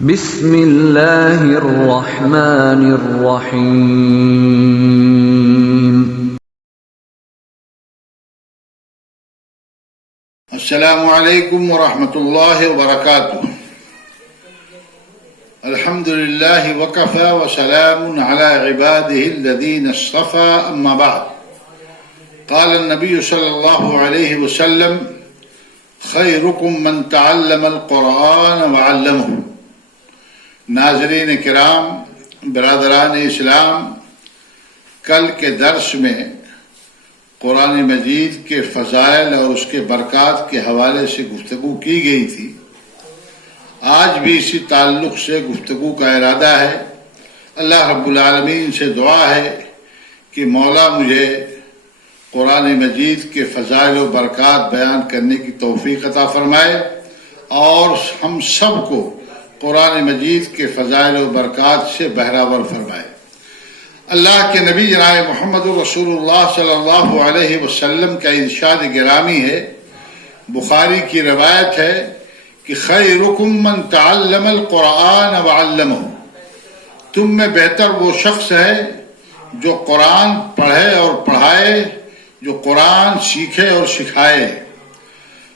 بسم اللہ الرحمن الرحیم۔ السلام علیکم ورحمۃ اللہ وبرکاتہ۔ الحمد للہ وکفی وسلام علی عباده الذین اصطفی، اما بعد۔ قال النبی صلی اللہ علیہ وسلم: خیرکم من تعلم القرآن وعلمہ۔ ناظرین کرام، برادران اسلام، کل کے درس میں قرآن مجید کے فضائل اور اس کے برکات کے حوالے سے گفتگو کی گئی تھی۔ آج بھی اسی تعلق سے گفتگو کا ارادہ ہے۔ اللہ رب العالمین سے دعا ہے کہ مولا مجھے قرآن مجید کے فضائل و برکات بیان کرنے کی توفیق عطا فرمائے اور ہم سب کو قرآن مجید کے فضائل و برکات سے بہرہور فرمائے۔ اللہ کے نبی جناب محمد رسول اللہ صلی اللہ علیہ وسلم کا ارشاد گرامی ہے، بخاری کی روایت ہے کہ خیرکم من تعلم القرآن وعلمہ۔ تم میں بہتر وہ شخص ہے جو قرآن پڑھے اور پڑھائے، جو قرآن سیکھے اور سکھائے۔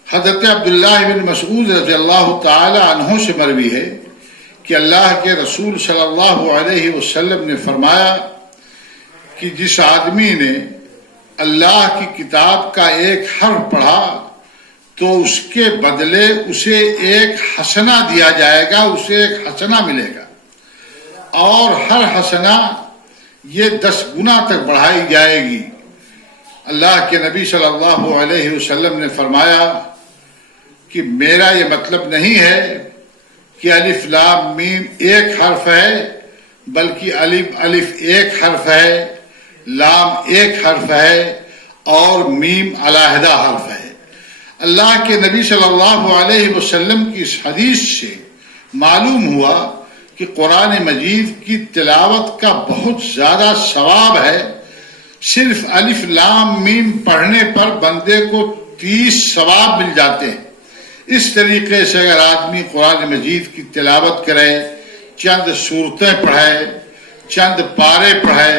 حضرت عبداللہ بن مسعود رضی اللہ تعالی عنہ سے مروی ہے کہ اللہ کے رسول صلی اللہ علیہ وسلم نے فرمایا کہ جس آدمی نے اللہ کی کتاب کا ایک حرف پڑھا تو اس کے بدلے اسے ایک حسنہ دیا جائے گا، اسے ایک حسنہ ملے گا، اور ہر حسنہ یہ 10 گنا تک بڑھائی جائے گی۔ اللہ کے نبی صلی اللہ علیہ وسلم نے فرمایا کہ میرا یہ مطلب نہیں ہے کہ الف لام میم ایک حرف ہے، بلکہ الف ایک حرف ہے، لام ایک حرف ہے اور میم علیحدہ حرف ہے۔ اللہ کے نبی صلی اللہ علیہ وسلم کی اس حدیث سے معلوم ہوا کہ قرآن مجید کی تلاوت کا بہت زیادہ ثواب ہے۔ صرف الف لام میم پڑھنے پر بندے کو 30 ثواب مل جاتے ہیں۔ اس طریقے سے اگر آدمی قرآن مجید کی تلاوت کرے، چند سورتیں پڑھے، چند پارے پڑھے،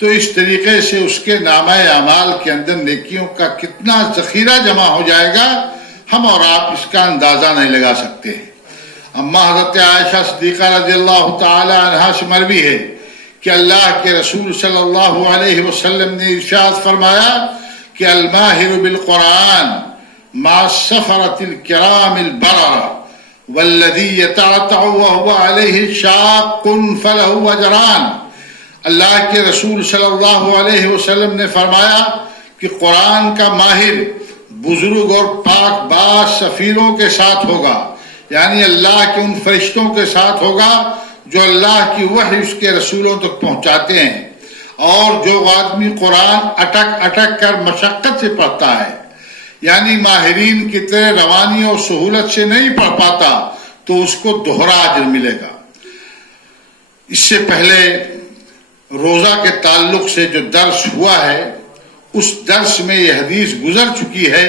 تو اس طریقے سے اس کے نامہ اعمال کے اندر نیکیوں کا کتنا ذخیرہ جمع ہو جائے گا، ہم اور آپ اس کا اندازہ نہیں لگا سکتے ہیں۔ اما حضرت عائشہ صدیقہ رضی اللہ تعالی عنہا سے مروی ہے کہ اللہ کے رسول صلی اللہ علیہ وسلم نے ارشاد فرمایا کہ الماہر بالقرآن مع السفرة الكرام البررة والذي يتعتع وهو عليه شاق فله أجران۔ اللہ کے رسول صلی اللہ علیہ وسلم نے فرمایا کہ قرآن کا ماہر بزرگ اور پاک باز سفیروں کے ساتھ ہوگا، یعنی اللہ کے ان فرشتوں کے ساتھ ہوگا جو اللہ کی وحی اس کے رسولوں تک پہنچاتے ہیں، اور جو آدمی قرآن اٹک اٹک کر مشقت سے پڑھتا ہے، یعنی ماہرین کی طرح روانی اور سہولت سے نہیں پڑھ پاتا، تو اس کو دوہرا اجر ملے گا۔ اس سے پہلے روزہ کے تعلق سے جو درس ہوا ہے، اس درس میں یہ حدیث گزر چکی ہے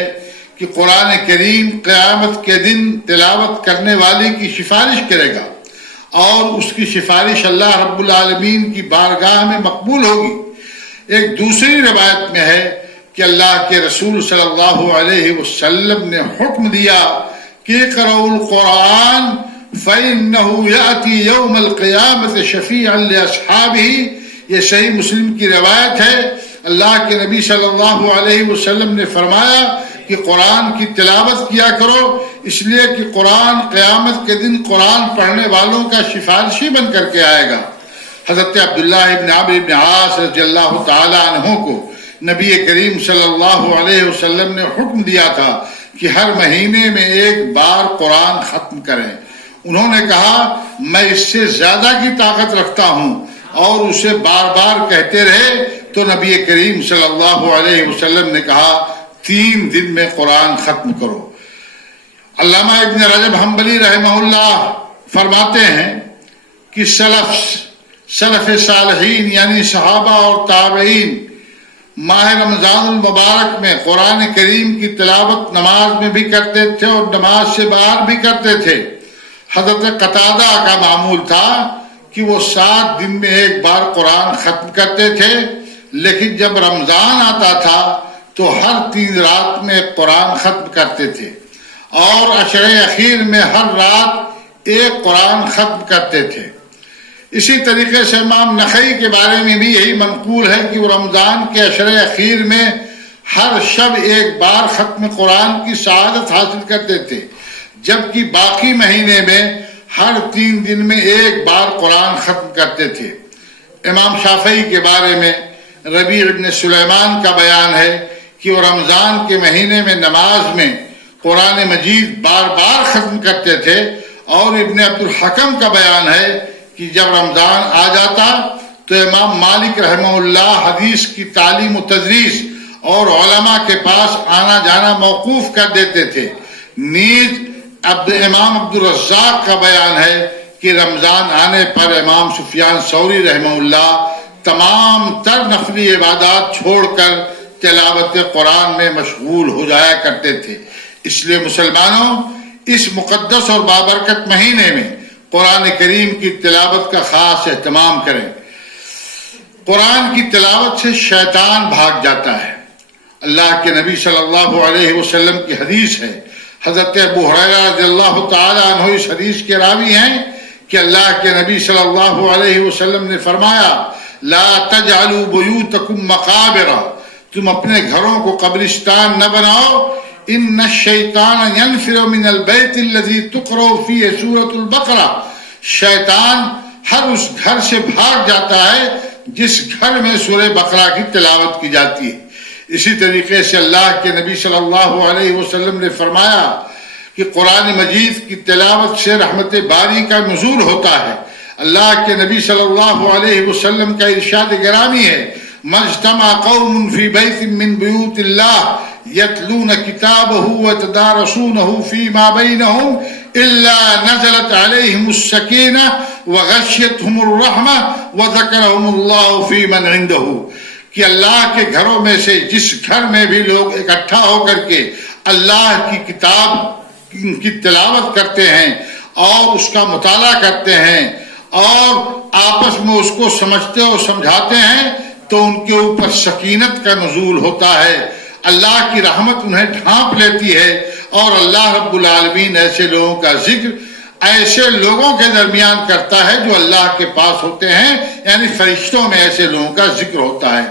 کہ قرآن کریم قیامت کے دن تلاوت کرنے والے کی سفارش کرے گا اور اس کی سفارش اللہ رب العالمین کی بارگاہ میں مقبول ہوگی۔ ایک دوسری روایت میں ہے کہ اللہ کے رسول صلی اللہ علیہ وسلم نے حکم دیا کہ اقرؤوا القرآن فإنه يأتي يوم القیامة شفیعا لأصحابہ۔ یہ صحیح مسلم کی روایت ہے۔ اللہ کے نبی صلی اللہ علیہ وسلم نے فرمایا کہ قرآن کی تلاوت کیا کرو، اس لیے کہ قرآن قیامت کے دن قرآن پڑھنے والوں کا سفارشی بن کر کے آئے گا۔ حضرت عبداللہ ابن عمرو بن عاص رضی اللہ تعالی عنہ کو نبی کریم صلی اللہ علیہ وسلم نے حکم دیا تھا کہ ہر مہینے میں ایک بار قرآن ختم کریں۔ انہوں نے کہا میں اس سے زیادہ کی طاقت رکھتا ہوں، اور اسے بار بار کہتے رہے تو نبی کریم صلی اللہ علیہ وسلم نے کہا 3 دن میں قرآن ختم کرو۔ علامہ ابن رجب حنبلی رحمہ اللہ فرماتے ہیں کہ سلف صالحین یعنی صحابہ اور تابعین ماہ رمضان المبارک میں قرآن کریم کی تلاوت نماز میں بھی کرتے تھے اور نماز سے باہر بھی کرتے تھے۔ حضرت قتادہ کا معمول تھا کہ وہ 7 دن میں ایک بار قرآن ختم کرتے تھے، لیکن جب رمضان آتا تھا تو ہر 3 رات میں قرآن ختم کرتے تھے، اور عشرے اخیر میں ہر رات ایک قرآن ختم کرتے تھے۔ اسی طریقے سے امام نخعی کے بارے میں بھی یہی منقول ہے کہ وہ رمضان کے عشرے اخیر میں ہر شب ایک بار ختم قرآن کی سعادت حاصل کرتے تھے، جبکہ باقی مہینے میں ہر 3 دن میں ایک بار قرآن ختم کرتے تھے۔ امام شافعی کے بارے میں ربیع ابن سلیمان کا بیان ہے کہ وہ رمضان کے مہینے میں نماز میں قرآن مجید بار بار ختم کرتے تھے، اور ابن عبد الحکم کا بیان ہے کہ جب رمضان آ جاتا تو امام مالک رحمہ اللہ حدیث کی تعلیم و تدریس اور علماء کے پاس آنا جانا موقوف کر دیتے تھے۔ نیز امام عبد الرزاق کا بیان ہے کہ رمضان آنے پر امام سفیان ثوری رحمہ اللہ تمام تر نفلی عبادات چھوڑ کر تلاوت قرآن میں مشغول ہو جایا کرتے تھے۔ اس لیے مسلمانوں، اس مقدس اور بابرکت مہینے میں قرآن کریم کی تلاوت کا خاص اہتمام کریں۔ قرآن کی تلاوت سے شیطان بھاگ جاتا ہے۔ اللہ کے نبی صلی اللہ علیہ وسلم کی حدیث ہے، حضرت ابو ہریرہ رضی اللہ تعالی عنہ اس حدیث کے راوی ہیں کہ اللہ کے نبی صلی اللہ علیہ وسلم نے فرمایا، لا تجعلوا بیوتکم مقابر، تم اپنے گھروں کو قبرستان نہ بناؤ، ان الشیطان ینفر من البیت الذی تقرأ فیہ سورۃ البقرہ، شیطان ہر اس گھر سے بھاگ جاتا ہے جس گھر میں سورہ بقرہ کی تلاوت کی جاتی ہے۔ اسی طریقے سے اللہ کے نبی صلی اللہ علیہ وسلم نے فرمایا کہ قرآن مجید کی تلاوت سے رحمت باری کا نزول ہوتا ہے۔ اللہ کے نبی صلی اللہ علیہ وسلم کا ارشاد گرامی ہے، مجتمع قوم فی بیت من بیوت اللہ یتلون کتابہ وتدارسونہ فیما بینہم الا نزلت علیہم السکینہ وغشیتہم الرحمہ وذکرہم اللہ فی من عندہ، کہ اللہ کے گھروں میں سے جس گھر میں بھی لوگ اکٹھا ہو کر کے اللہ کی کتاب کی تلاوت کرتے ہیں اور اس کا مطالعہ کرتے ہیں اور آپس میں اس کو سمجھتے اور سمجھاتے ہیں، تو ان کے اوپر سکینت کا نزول ہوتا ہے، اللہ کی رحمت انہیں ڈھانپ لیتی ہے، اور اللہ رب العالمین ایسے لوگوں کا ذکر ایسے لوگوں کے درمیان کرتا ہے جو اللہ کے پاس ہوتے ہیں، یعنی فرشتوں میں ایسے لوگوں کا ذکر ہوتا ہے۔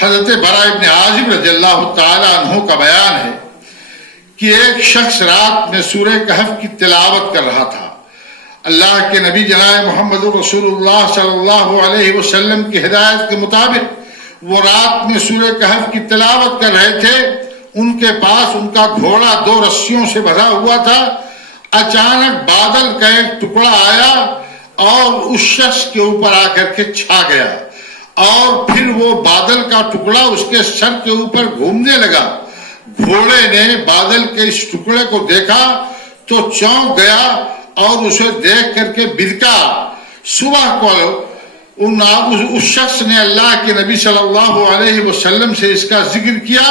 حضرت براء ابن عازب رضی اللہ تعالی عنہ کا بیان ہے کہ ایک شخص رات میں سورہ کہف کی تلاوت کر رہا تھا۔ اللہ کے نبی جناب محمد رسول اللہ صلی اللہ علیہ وسلم کی ہدایت کے مطابق وہ رات میں سورہ کہف کی تلاوت کر رہے تھے۔ ان کے پاس ان کا گھوڑا 2 رسیوں سے بندھا ہوا تھا۔ اچانک بادل کا ایک ٹکڑا آیا اور اس شخص کے اوپر آ کر کے چھا گیا، اور پھر وہ بادل کا ٹکڑا اس کے سر کے اوپر گھومنے لگا۔ گھوڑے نے بادل کے اس ٹکڑے کو دیکھا تو چونک گیا اور اسے دیکھ کر کے بھڑکا۔ صبح کو اس شخص نے اللہ کے نبی صلی اللہ علیہ وسلم سے اس کا ذکر کیا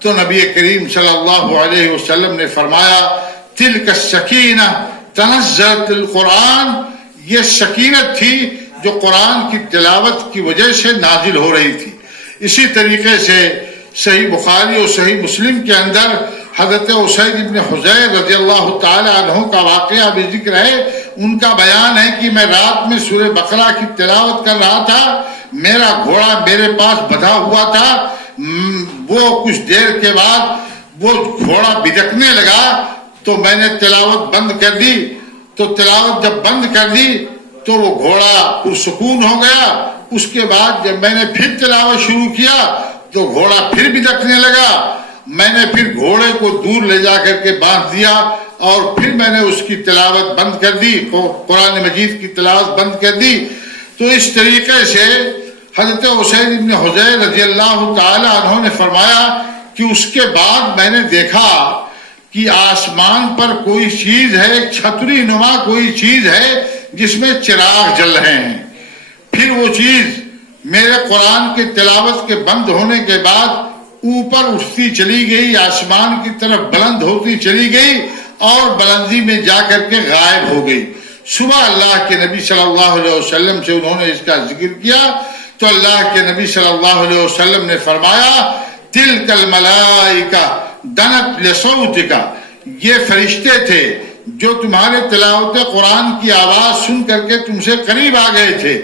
تو نبی کریم صلی اللہ علیہ وسلم نے فرمایا، تلک السکینہ تنزلت القرآن، یہ سکینت تھی جو قرآن کی تلاوت کی وجہ سے نازل ہو رہی تھی۔ اسی طریقے سے صحیح بخاری اور صحیح مسلم کے اندر حضرت اسید ابن حضیر رضی اللہ تعالی عنہ کا واقعہ بھی ذکر ہے۔ ان کا بیان ہے کہ میں رات میں سورہ بقرہ کی تلاوت کر رہا تھا، میرا گھوڑا میرے پاس بندھا ہوا تھا، وہ کچھ دیر کے بعد وہ گھوڑا بھڑکنے لگا تو میں نے تلاوت بند کر دی، تو تلاوت جب بند کر دی تو وہ گھوڑا پرسکون ہو گیا۔ اس کے بعد جب میں نے پھر تلاوت شروع کیا تو گھوڑا پھر بھڑکنے لگا۔ میں نے پھر گھوڑے کو دور لے جا کر کے باندھ دیا اور پھر میں نے اس کی تلاوت بند کر دی، قرآن مجید کی تلاوت بند کر دی۔ تو اس طریقے سے حضرت اسید ابن حضیر رضی اللہ تعالی عنہ نے فرمایا کہ اس کے بعد میں نے دیکھا کہ آسمان پر کوئی چیز ہے، چھتری نما کوئی چیز ہے جس میں چراغ جل رہے ہیں۔ پھر وہ چیز میرے قرآن کے تلاوت کے بند ہونے کے بعد اوپر اٹھتی چلی گئی، آسمان کی طرف بلند ہوتی چلی گئی اور بلندی میں جا کر کے غائب ہو گئی۔ صبح اللہ کے نبی صلی اللہ علیہ وسلم سے انہوں نے اس کا ذکر کیا تو اللہ کے نبی صلی اللہ علیہ وسلم نے فرمایا تلک الملائکہ دنت لصوتک، یہ فرشتے تھے جو تمہارے تلاوت قرآن کی آواز سن کر کے تم سے قریب آ گئے تھے.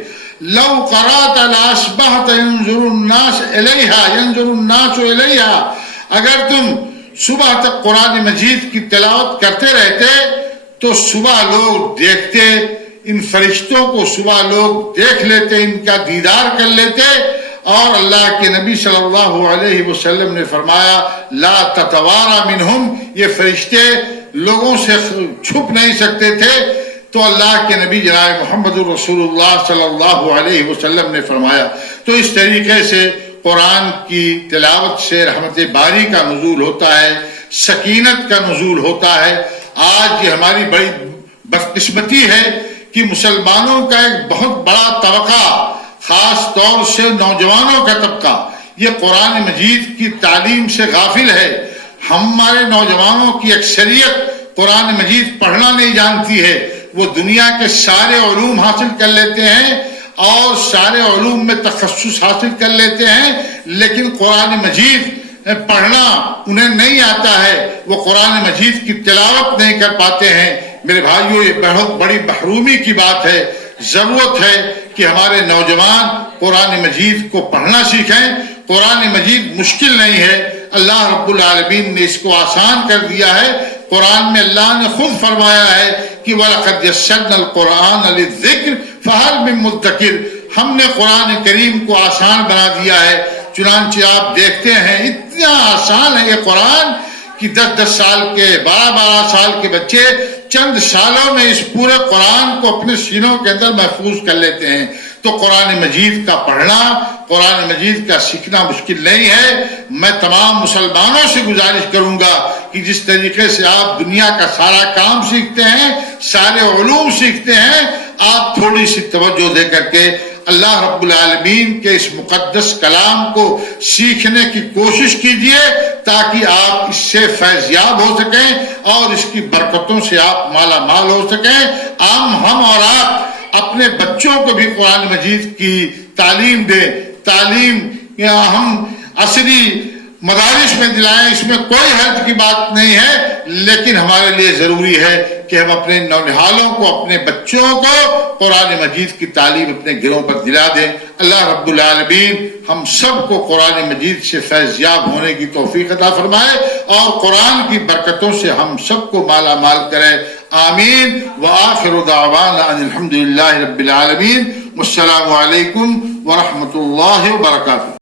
لو قرأت لاصبحت ينظر الناس الیہا، اگر تم صبح تک قرآن مجید کی تلاوت کرتے رہتے تو صبح لوگ دیکھتے، ان فرشتوں کو صبح لوگ دیکھ لیتے، ان کا دیدار کر لیتے. اور اللہ کے نبی صلی اللہ علیہ وسلم نے فرمایا لا تتوارا منہم، یہ فرشتے لوگوں سے چھپ نہیں سکتے تھے. تو اللہ کے نبی جناب محمد رسول اللہ صلی اللہ علیہ وسلم نے فرمایا. تو اس طریقے سے قرآن کی تلاوت سے رحمت باری کا نزول ہوتا ہے، سکینت کا نزول ہوتا ہے. آج یہ ہماری بڑی بدقسمتی ہے کہ مسلمانوں کا ایک بہت بڑا طبقہ، خاص طور سے نوجوانوں کا طبقہ، یہ قرآن مجید کی تعلیم سے غافل ہے. ہمارے نوجوانوں کی اکثریت قرآن مجید پڑھنا نہیں جانتی ہے. وہ دنیا کے سارے علوم حاصل کر لیتے ہیں اور سارے علوم میں تخصص حاصل کر لیتے ہیں، لیکن قرآن مجید پڑھنا انہیں نہیں آتا ہے، وہ قرآن مجید کی تلاوت نہیں کر پاتے ہیں. میرے بھائیوں، یہ بہت بڑی محرومی کی بات ہے. ضرورت ہے کہ ہمارے نوجوان قرآن مجید کو پڑھنا سیکھیں. قرآن مجید مشکل نہیں ہے، اللہ رب العالمین نے اس کو آسان کر دیا ہے. قرآن میں اللہ نے خود فرمایا ہے کہ وَلَقَدْ يَسَّرْنَا الْقُرْآنَ لِلذِّكْرِ فَهَلْ مِن مُدَّكِرٍ، ہم نے قرآن کریم کو آسان بنا دیا ہے. چنانچہ آپ دیکھتے ہیں اتنا آسان ہے یہ قرآن کہ 10 سال کے 12 سال کے بچے چند سالوں میں اس پورے قرآن کو اپنے سینوں کے اندر محفوظ کر لیتے ہیں. تو قرآن مجید کا پڑھنا، قرآن مجید کا سیکھنا مشکل نہیں ہے. میں تمام مسلمانوں سے گزارش کروں گا کہ جس طریقے سے آپ دنیا کا سارا کام سیکھتے ہیں، سارے علوم سیکھتے ہیں، آپ تھوڑی سی توجہ دے کر کے اللہ رب العالمین کے اس مقدس کلام کو سیکھنے کی کوشش کیجئے تاکہ آپ اس سے فیض یاب ہو سکیں اور اس کی برکتوں سے آپ مالا مال ہو سکیں. ہم اور آپ اپنے بچوں کو بھی قرآن مجید کی تعلیم دیں. تعلیم ہم عصری مدارس میں دلائیں، اس میں کوئی حرج کی بات نہیں ہے، لیکن ہمارے لیے ضروری ہے کہ ہم اپنے نونہالوں کو، اپنے بچوں کو قرآن مجید کی تعلیم اپنے گھروں پر دلا دیں. اللہ رب العالمین ہم سب کو قرآن مجید سے فیض یاب ہونے کی توفیق عطا فرمائے اور قرآن کی برکتوں سے ہم سب کو مالا مال کرے. آمین. وآخر دعوانا ان الحمد للہ رب العالمین. والسلام علیکم ورحمۃ اللہ وبرکاتہ.